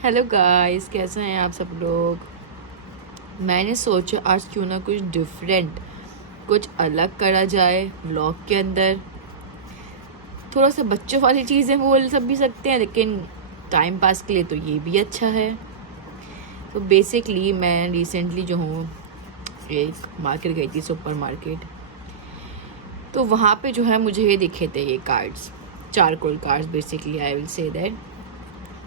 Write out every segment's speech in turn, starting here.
Hello guys, कैसे हैं आप सब लोग। मैंने सोचा आज क्यों ना कुछ डिफरेंट, कुछ अलग करा जाए व्लॉग के अंदर। थोड़ा सा बच्चों वाली चीज़ें बोल सब भी सकते हैं, लेकिन टाइम पास के लिए तो ये भी अच्छा है। तो बेसिकली मैं रिसेंटली जो हूँ एक मार्केट गई थी, सुपर मार्केट। तो वहाँ पे जो है मुझे ये दिखे थे, ये cards, charcoal cards basically, I will say that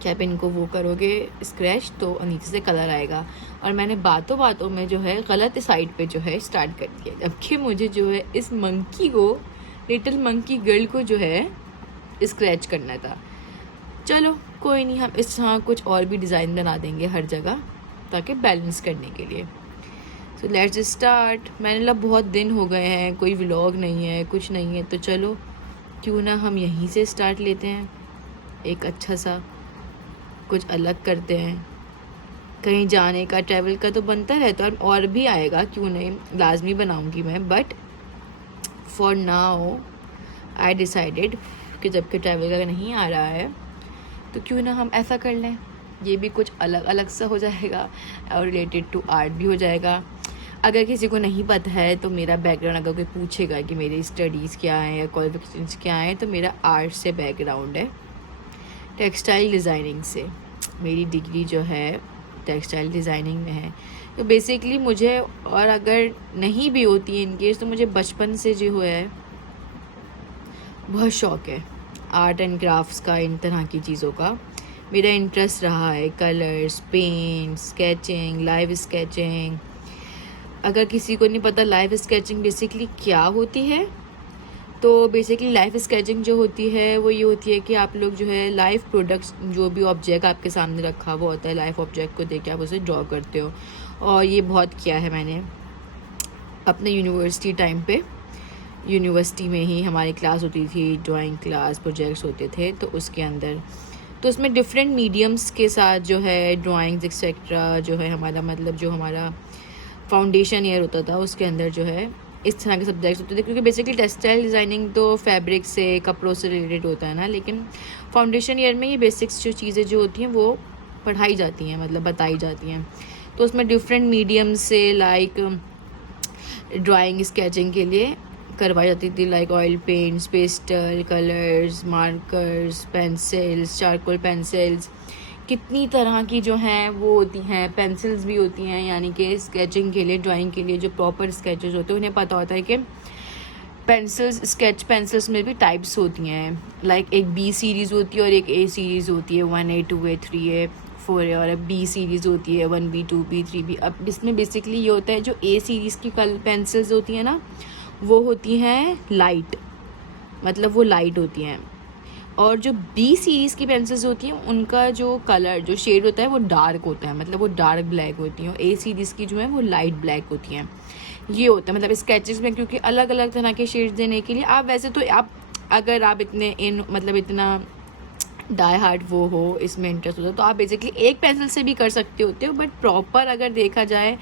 कि आप इनको वो करोगे स्क्रैच तो नीचे से कलर आएगा। और मैंने बातों बातों में जो है गलत साइड पे जो है स्टार्ट कर दिया, जबकि मुझे जो है इस मंकी को, लिटिल मंकी गर्ल को जो है स्क्रैच करना था। चलो कोई नहीं, हम इस तरह कुछ और भी डिज़ाइन बना देंगे हर जगह ताकि बैलेंस करने के लिए। So let's start. मैंने लगा बहुत दिन हो गए हैं, कोई व्लॉग नहीं है, कुछ नहीं है, तो चलो क्यों ना हम यहीं से स्टार्ट लेते हैं। एक अच्छा सा कुछ अलग करते हैं। कहीं जाने का, ट्रैवल का तो बनता रहता है और भी आएगा, क्यों नहीं, लाजमी बनाऊंगी मैं। But for now I decided कि जबकि ट्रैवल का नहीं आ रहा है तो क्यों ना हम ऐसा कर लें। ये भी कुछ अलग अलग सा हो जाएगा और रिलेटेड टू आर्ट भी हो जाएगा। अगर किसी को नहीं पता है तो मेरा बैकग्राउंड, अगर कोई पूछेगा कि मेरी स्टडीज़ क्या हैं या क्वालिफिकेशंस क्या हैं, तो मेरा आर्ट से बैकग्राउंड है, टेक्सटाइल डिज़ाइनिंग से। मेरी डिग्री जो है टेक्सटाइल डिज़ाइनिंग में है। तो बेसिकली मुझे, और अगर नहीं भी होती है इनकेस, तो मुझे बचपन से जो है बहुत शौक़ है आर्ट एंड क्राफ्ट्स का, इन तरह की चीज़ों का मेरा इंटरेस्ट रहा है। Colours, paint, sketching, live sketching. अगर किसी को नहीं पता लाइव स्केचिंग बेसिकली क्या होती है, तो बेसिकली लाइफ स्केचिंग जो होती है वो ये होती है कि आप लोग जो है लाइव प्रोडक्ट्स, जो भी ऑब्जेक्ट आपके सामने रखा हुआ होता है, लाइव ऑब्जेक्ट को देख के आप उसे ड्रॉ करते हो। और ये बहुत किया है मैंने अपने यूनिवर्सिटी टाइम पे। यूनिवर्सिटी में ही हमारी क्लास होती थी, ड्राइंग क्लास, प्रोजेक्ट्स होते थे, तो उसके अंदर तो उसमें डिफरेंट मीडियम्स के साथ जो है ड्राइंग्स एक्सेट्रा जो है हमारा, मतलब जो हमारा फाउंडेशन ईयर होता था उसके अंदर जो है इस तरह के सब्जेक्ट्स होते थे। क्योंकि बेसिकली टेक्सटाइल डिज़ाइनिंग तो फैब्रिक से, कपड़ों से रिलेटेड होता है ना, लेकिन फाउंडेशन ईयर में ये बेसिक्स जो चीज़ें जो होती हैं वो पढ़ाई जाती हैं, मतलब बताई जाती हैं। तो उसमें डिफरेंट मीडियम से लाइक ड्राइंग स्केचिंग के लिए करवाई जाती थी, like oil paints, pastel colours, markers, pencils, charcoal pencils, कितनी तरह की जो हैं वो होती हैं। पेंसिल्स भी होती हैं, यानी कि स्केचिंग के लिए, ड्राइंग के लिए जो प्रॉपर स्केचेस होते हैं उन्हें पता होता है कि पेंसिल्स, स्केच पेंसिल्स में भी टाइप्स होती हैं। लाइक एक बी सीरीज़ होती है और एक ए सीरीज़ होती है, 1A 2A 3A 4A, और अब बी सीरीज़ होती है 1B 2B 3B। अब इसमें बेसिकली ये होता है, जो ए सीरीज़ की पेंसिल्स होती हैं ना, वो होती हैं लाइट, मतलब वो लाइट होती हैं। और जो बी सीरीज़ की पेंसिल्स होती हैं उनका जो कलर, जो शेड होता है वो डार्क होता है, मतलब वो डार्क ब्लैक होती हैं। और ए सीरीज़ की जो है वो लाइट ब्लैक होती हैं। ये होता है मतलब स्केचेस में, क्योंकि अलग अलग तरह के शेड्स देने के लिए आप, वैसे तो आप, अगर आप इतने मतलब इतना डाई हार्ट वो हो, इसमें इंटरेस्ट होता है, तो आप बेसिकली एक पेंसिल से भी कर सकते होते हो। बट प्रॉपर अगर देखा जाए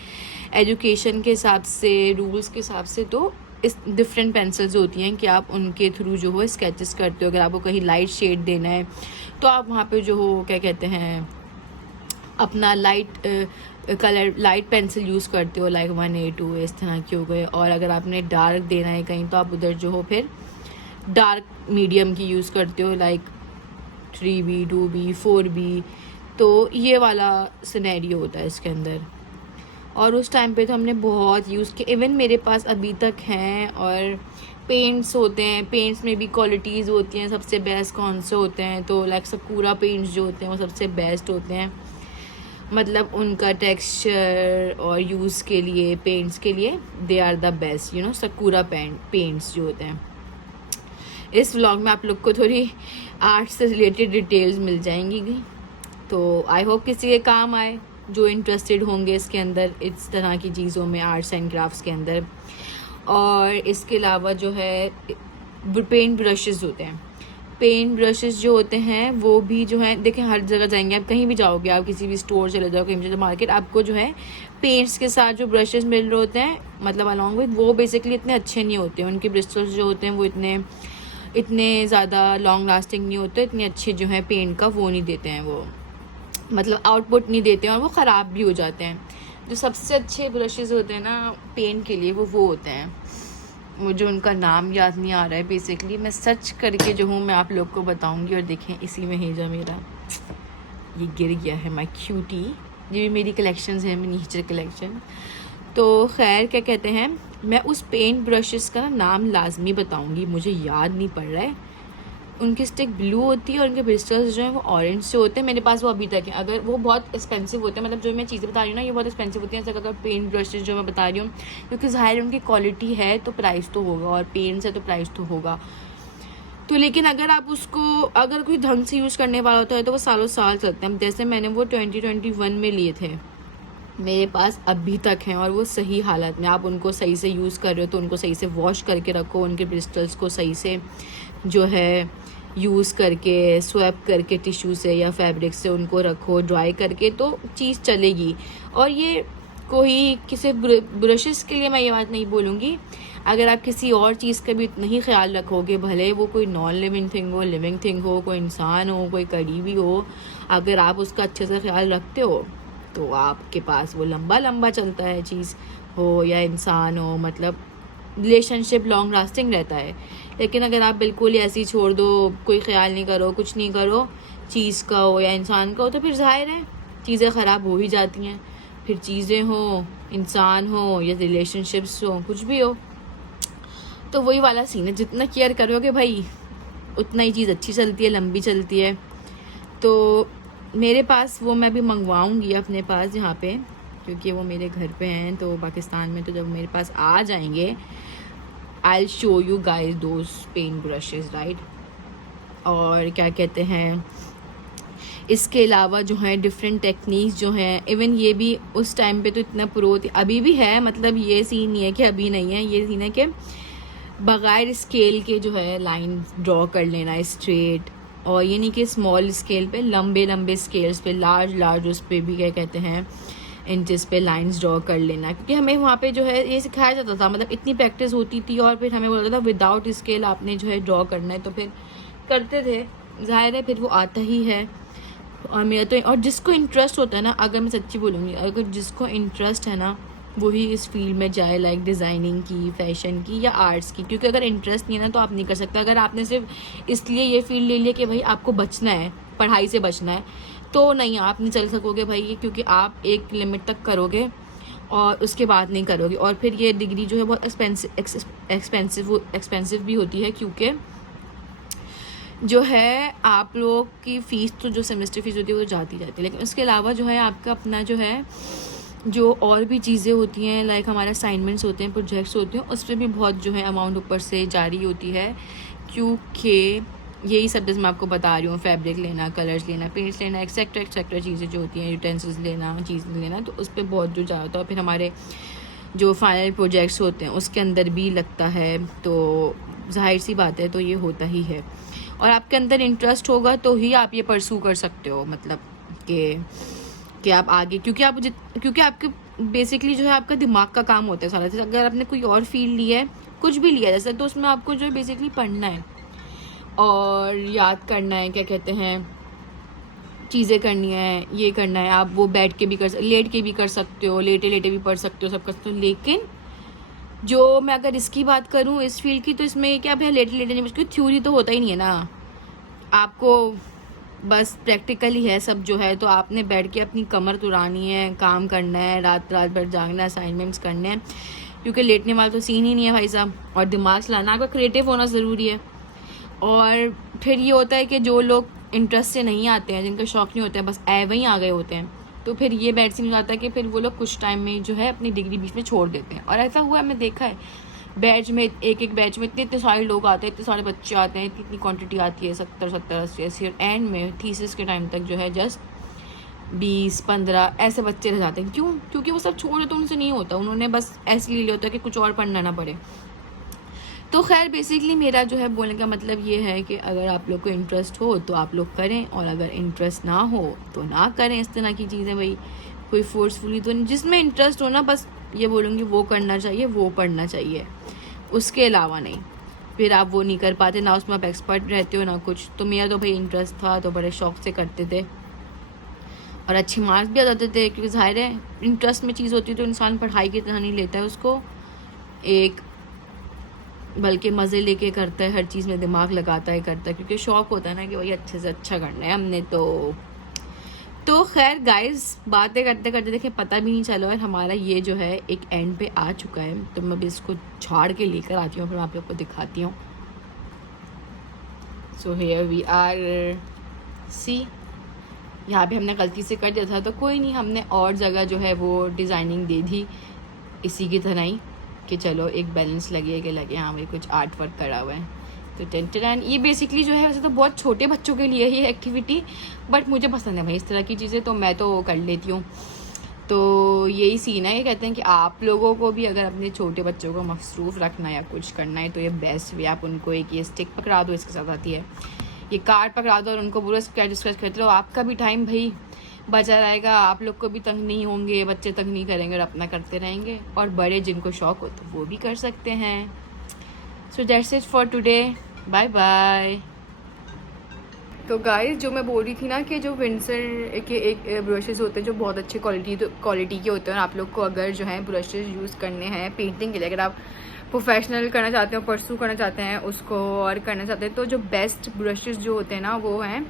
एजुकेशन के हिसाब से, रूल्स के हिसाब से, तो इस डिफरेंट पेंसिल्स होती हैं कि आप उनके थ्रू जो हो स्केचेस करते हो। अगर आपको कहीं लाइट शेड देना है तो आप वहाँ पे जो हो, क्या कहते हैं, अपना light colour, light pencil use करते हो, लाइक 1A 2A इस तरह के हो गए। और अगर आपने डार्क देना है कहीं, तो आप उधर जो हो फिर डार्क मीडियम की यूज़ करते हो, लाइक 3B 2B 4B। तो ये वाला सिनेरियो होता है इसके अंदर। और उस टाइम पे तो हमने बहुत यूज़ किया, इवन मेरे पास अभी तक हैं। और पेंट्स होते हैं, पेंट्स में भी क्वालिटीज़ होती हैं, सबसे बेस्ट कौन से होते हैं, तो लाइक सकूरा पेंट्स जो होते हैं वो सबसे बेस्ट होते हैं, मतलब उनका टेक्सचर और यूज़ के लिए, पेंट्स के लिए they are the best, you know, Sakura paints जो होते हैं। इस व्लॉग में आप लोग को थोड़ी आर्ट से रिलेटेड डिटेल्स मिल जाएंगी, तो आई होप किसी के काम आए जो इंटरेस्टेड होंगे इसके अंदर, इस तरह की चीज़ों में, आर्ट्स एंड क्राफ्ट्स के अंदर। और इसके अलावा जो है पेंट ब्रशेस होते हैं, पेंट ब्रशेस जो होते हैं वो भी जो है, देखें हर जगह जाएंगे आप, कहीं भी जाओगे आप, किसी भी स्टोर चले जाओ, कहीं भी चले मार्केट, आपको जो है पेंट्स के साथ जो ब्रशेस मिल रहे होते हैं, मतलब अलॉन्ग विद, वो बेसिकली इतने अच्छे नहीं होते। उनके ब्रिस्टल्स जो होते हैं वो इतने ज़्यादा लॉन्ग लास्टिंग नहीं होते, इतने अच्छे जो है पेंट का वो नहीं देते हैं वो मतलब आउटपुट नहीं देते हैं और वो ख़राब भी हो जाते हैं। जो सबसे अच्छे ब्रशेज़ होते हैं ना पेंट के लिए वो होते हैं, मुझे उनका नाम याद नहीं आ रहा है बेसिकली, मैं सर्च करके जो हूँ मैं आप लोग को बताऊँगी। और देखें इसी में है जो मेरा ये गिर गया है माई क्यूटी, ये भी मेरी कलेक्शंस हैं, मिनीचर कलेक्शन। तो खैर क्या कहते हैं, मैं उस पेंट ब्रशेस का ना नाम लाजमी बताऊंगी, मुझे याद नहीं पड़ रहा है। उनकी स्टिक ब्लू होती है और उनके ब्रिस्टल्स जो हैं वो ऑरेंज से होते हैं, मेरे पास वो अभी तक है। अगर वो बहुत एक्सपेंसिव होते हैं, मतलब जो मैं चीज़ें बता रही हूँ ना ये बहुत एक्सपेंसिव होती हैं, जैसे अगर पेंट ब्रशेस जो मैं बता रही हूँ, क्योंकि ज़ाहिर उनकी क्वालिटी है तो प्राइस तो होगा, और पेंट्स है तो प्राइस तो होगा। तो लेकिन अगर आप उसको अगर कोई ढंग से यूज़ करने वाला होता है तो वो सालों साल चलते हैं। जैसे मैंने वो 2021 में लिए थे, मेरे पास अभी तक हैं और वो सही हालत में। आप उनको सही से यूज़ कर रहे हो तो उनको सही से वॉश करके रखो, उनके ब्रिस्टल्स को सही से जो है यूज़ करके स्वैप करके टिश्यू से या फैब्रिक से उनको रखो ड्राई करके, तो चीज़ चलेगी। और ये कोई किसी ब्रशेस के लिए मैं ये बात नहीं बोलूँगी, अगर आप किसी और चीज़ का भी इतना ही ख्याल रखोगे, भले वो कोई नॉन लिविंग थिंग हो, लिविंग थिंग हो, कोई इंसान हो, कोई करीबी हो, अगर आप उसका अच्छे से ख्याल रखते हो तो आपके पास वो लंबा लंबा चलता है, चीज़ हो या इंसान हो, मतलब रिलेशनशिप लॉन्ग लास्टिंग रहता है। लेकिन अगर आप बिल्कुल ही ऐसे ही छोड़ दो, कोई ख्याल नहीं करो, कुछ नहीं करो, चीज़ का हो या इंसान का हो, तो फिर जाहिर है चीज़ें ख़राब हो ही जाती हैं। फिर चीज़ें हो, इंसान हो या रिलेशनशिप्स हो, कुछ भी हो, तो वही वाला सीन है, जितना केयर करोगे भाई उतना ही चीज़ अच्छी चलती है, लंबी चलती है। तो मेरे पास वो मैं भी मंगवाऊंगी अपने पास यहाँ पे, क्योंकि वो मेरे घर पे हैं तो पाकिस्तान में, तो जब मेरे पास आ जाएंगे I show you guys those paint brushes right. और क्या कहते हैं, इसके अलावा जो है डिफरेंट टेक्निक्स जो हैं, इवन ये भी उस टाइम पे तो इतना प्रो थी, अभी भी है, मतलब ये सीन नहीं है कि अभी नहीं है, ये सीन है कि बग़ैर स्केल के जो है लाइन ड्रॉ कर लेना स्ट्रेट, और ये नहीं कि स्मॉल स्केल पे, लंबे लंबे स्केल्स पे, लार्ज उस पर भी क्या कहते हैं इंचेस पे लाइंस ड्रॉ कर लेना। क्योंकि हमें वहाँ पे जो है ये सिखाया जाता था, मतलब इतनी प्रैक्टिस होती थी, और फिर हमें बोलता था विदाउट स्केल आपने जो है ड्रॉ करना है, तो फिर करते थे, ज़ाहिर है फिर वो आता ही है। और मेरा तो, और जिसको इंटरेस्ट होता है ना, अगर मैं सच्ची बोलूँगी, अगर जिसको इंटरेस्ट है ना वही इस फील्ड में जाए, लाइक डिज़ाइनिंग की, फैशन की या आर्ट्स की। क्योंकि अगर इंटरेस्ट नहीं है ना तो आप नहीं कर सकते। अगर आपने सिर्फ इसलिए ये फील्ड ले लिया कि भाई आपको बचना है, पढ़ाई से बचना है, तो नहीं, आप नहीं चल सकोगे भाई ये, क्योंकि आप एक लिमिट तक करोगे और उसके बाद नहीं करोगे। और फिर ये डिग्री जो है बहुत एक्सपेंसिव भी होती है, क्योंकि जो है आप लोग की फ़ीस तो जो सेमेस्टर फ़ीस होती है वो जाती है, लेकिन उसके अलावा जो है आपका अपना जो है जो और भी चीज़ें होती हैं, लाइक हमारे असाइनमेंट्स होते हैं, प्रोजेक्ट्स होते हैं, उस पर भी बहुत जो है अमाउंट ऊपर से जारी होती है। क्योंकि यही सब जैसे मैं आपको बता रही हूँ, फैब्रिक लेना, कलर्स लेना, पेंट्स लेना, एक्सेट्रा चीज़ें जो होती हैं, यूटेंसिल्स लेना, चीज़ें लेना, तो उस पर बहुत जो जाता है। फिर हमारे जो फाइनल प्रोजेक्ट्स होते हैं उसके अंदर भी लगता है, तो जाहिर सी बात है, तो ये होता ही है। और आपके अंदर इंटरेस्ट होगा तो ही आप ये परसू कर सकते हो, मतलब कि आप आगे, क्योंकि आपके बेसिकली जो है आपका दिमाग का काम होता है सारा। जैसे अगर आपने कोई और फील्ड लिया है, कुछ भी लिया है जैसे, तो उसमें आपको जो है बेसिकली पढ़ना है और याद करना है, क्या कहते हैं, चीज़ें करनी है, ये करना है। आप वो बैठ के भी लेट के भी कर सकते हो, लेटे लेटे भी पढ़ सकते हो, सब कर सकते हो। लेकिन जो मैं अगर इसकी बात करूँ इस फील्ड की, तो इसमें क्या भैया लेटे लेटे नहीं, क्योंकि थ्योरी तो होता ही नहीं है ना, आपको बस प्रैक्टिकल ही है सब जो है। तो आपने बैठ के अपनी कमर तुड़ानी है, काम करना है, रात भर जागना है, असाइनमेंट्स करने हैं, क्योंकि लेटने वाला तो सीन ही नहीं है भाई साहब। और दिमाग चलाना, आपका क्रिएटिव होना ज़रूरी है। और फिर ये होता है कि जो लोग इंटरेस्ट से नहीं आते हैं, जिनका शौक़ नहीं होता है, बस वहीं आ गए होते हैं, तो फिर ये बैड सीन हो जाता है कि फिर वो लोग कुछ टाइम में जो है अपनी डिग्री बीच में छोड़ देते हैं। और ऐसा हुआ है, मैंने देखा है, बैच में एक बैच में इतने सारे लोग आते हैं, इतने सारे बच्चे आते हैं, इतनी क्वांटिटी आती है, 70-80 और एंड में थीसिस के टाइम तक जो है जस्ट 20-15 ऐसे बच्चे रह जाते हैं। क्यों? क्योंकि वो सब छोड़ तो उनसे नहीं होता, उन्होंने बस ऐसे ले लिया होता है कि कुछ और पढ़ना ना पड़े। तो खैर बेसिकली मेरा जो है बोलने का मतलब ये है कि अगर आप लोग को इंटरेस्ट हो तो आप लोग करें, और अगर इंटरेस्ट ना हो तो ना करें इस तरह की चीज़ें। भाई कोई फोर्सफुली तो नहीं, जिसमें इंटरेस्ट हो ना, बस ये बोलूँगी वो करना चाहिए, वो पढ़ना चाहिए, उसके अलावा नहीं। फिर आप वो नहीं कर पाते, ना उसमें आप एक्सपर्ट रहते हो ना कुछ। तो मेरा तो भाई इंटरेस्ट था, तो बड़े शौक से करते थे, और अच्छे मार्क्स भी आ जाते थे, क्योंकि ज़ाहिर है इंटरेस्ट में चीज़ होती है तो इंसान पढ़ाई की तरह नहीं लेता है उसको, एक बल्कि मज़े लेके करता है, हर चीज़ में दिमाग लगाता है, करता है, क्योंकि शौक़ होता है ना कि भाई अच्छे से अच्छा करना है हमने। तो खैर गाइस, बातें करते करते देखें पता भी नहीं चला और हमारा ये जो है एक एंड पे आ चुका है। तो मैं अभी इसको झाड़ के लेकर आती हूँ, फिर मैं आप लोग को दिखाती हूँ। सो हियर वी आर, सी यहाँ पे हमने गलती से कर दिया था, तो कोई नहीं, हमने और जगह जो है वो डिज़ाइनिंग दे दी इसी की तरह ही, कि चलो एक बैलेंस लगे कि लगे हाँ भाई कुछ आर्ट वर्क करा हुआ है। तो टेंटन ये बेसिकली जो है वैसे तो बहुत छोटे बच्चों के लिए ये एक्टिविटी, बट मुझे पसंद है भाई इस तरह की चीज़ें, तो मैं तो कर लेती हूँ। तो यही सीन है, ये कहते हैं कि आप लोगों को भी अगर अपने छोटे बच्चों को मसरूफ़ रखना है या कुछ करना है तो ये बेस्ट वे, आप उनको एक ये स्टिक पकड़ा दो, इसके साथ आती है ये कार्ड पकड़ा दो और उनको पूरा स्क्रैच करते रहो, आपका भी टाइम भाई बचा रहेगा, आप लोग को भी तंग नहीं होंगे, बच्चे तंग नहीं करेंगे और अपना करते रहेंगे, और बड़े जिनको शौक़ हो तो वो भी कर सकते हैं। So that's it for today, bye bye. तो गाइस, जो मैं बोल रही थी ना कि जो विंसर के एक ब्रशेज़ होते हैं जो बहुत अच्छे क्वालिटी के होते हैं, और आप लोग को अगर जो है ब्रशेज़ यूज़ करने हैं पेंटिंग के लिए, अगर आप प्रोफेशनल करना चाहते हो, परसू करना चाहते हैं उसको और करना चाहते हैं, तो जो बेस्ट ब्रशेज़ जो होते हैं ना वो हैं,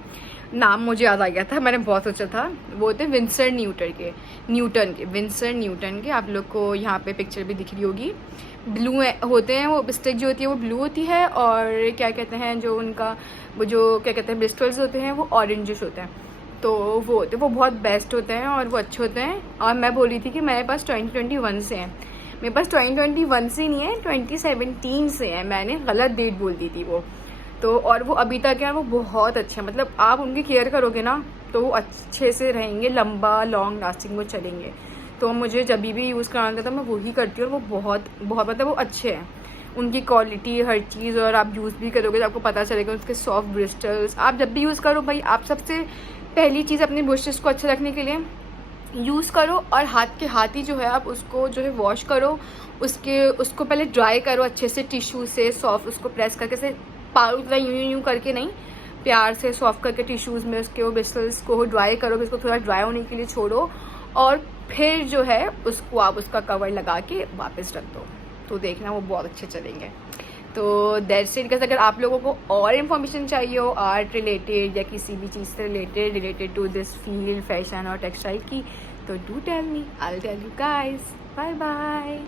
नाम मुझे याद आ गया था, मैंने बहुत सोचा था, वो होते हैं विंसर न्यूटन के। आप लोग को यहाँ पे पिक्चर भी दिख रही होगी, ब्लू होते हैं वो, स्टिक जो होती है वो ब्लू होती है, और क्या कहते हैं जो उनका वो जो क्या कहते हैं ब्रिस्टल्स होते हैं वो ऑरेंजिश होते हैं, तो वो होते हैं, वो बहुत बेस्ट होते हैं और वो अच्छे होते हैं। और मैं बोली थी कि मेरे पास 2021 से हैं, मेरे पास 2021 से नहीं है, 2017 से है, मैंने गलत डेट बोल दी थी वो तो, और वो अभी तक है, वो बहुत अच्छे हैं, मतलब आप उनकी केयर करोगे ना तो वो अच्छे से रहेंगे, लंबा लॉन्ग लास्टिंग वो चलेंगे। तो मुझे जब भी यूज़ कराना था मैं वही करती हूँ, और वो बहुत बहुत मतलब वो अच्छे हैं, उनकी क्वालिटी हर चीज़, और आप यूज़ भी करोगे तो आपको पता चलेगा उसके सॉफ्ट ब्रिस्टल्स। आप जब भी यूज़ करो भाई, आप सबसे पहली चीज़ अपने ब्रशेस को अच्छे रखने के लिए यूज़ करो, और हाथ ही जो है आप उसको जो है वॉश करो, उसको पहले ड्राई करो अच्छे से टिश्यू से, सॉफ्ट उसको प्रेस करके से पाउडर तरह यूँ करके नहीं, प्यार से सॉफ्ट करके टिश्यूज़ में उसके वो ब्रिस्टल्स को ड्राई करो, उसको थोड़ा ड्राई होने के लिए छोड़ो, और फिर जो है उसको आप उसका कवर लगा के वापस रख दो, तो देखना वो बहुत अच्छे चलेंगे। तो दैट्स इट गाइस, अगर आप लोगों को और इन्फॉर्मेशन चाहिए हो आर्ट रिलेटेड या किसी भी चीज़ से related to this field fashion और टेक्सटाइल की, तो do tell me, I will tell you guys. Bye bye.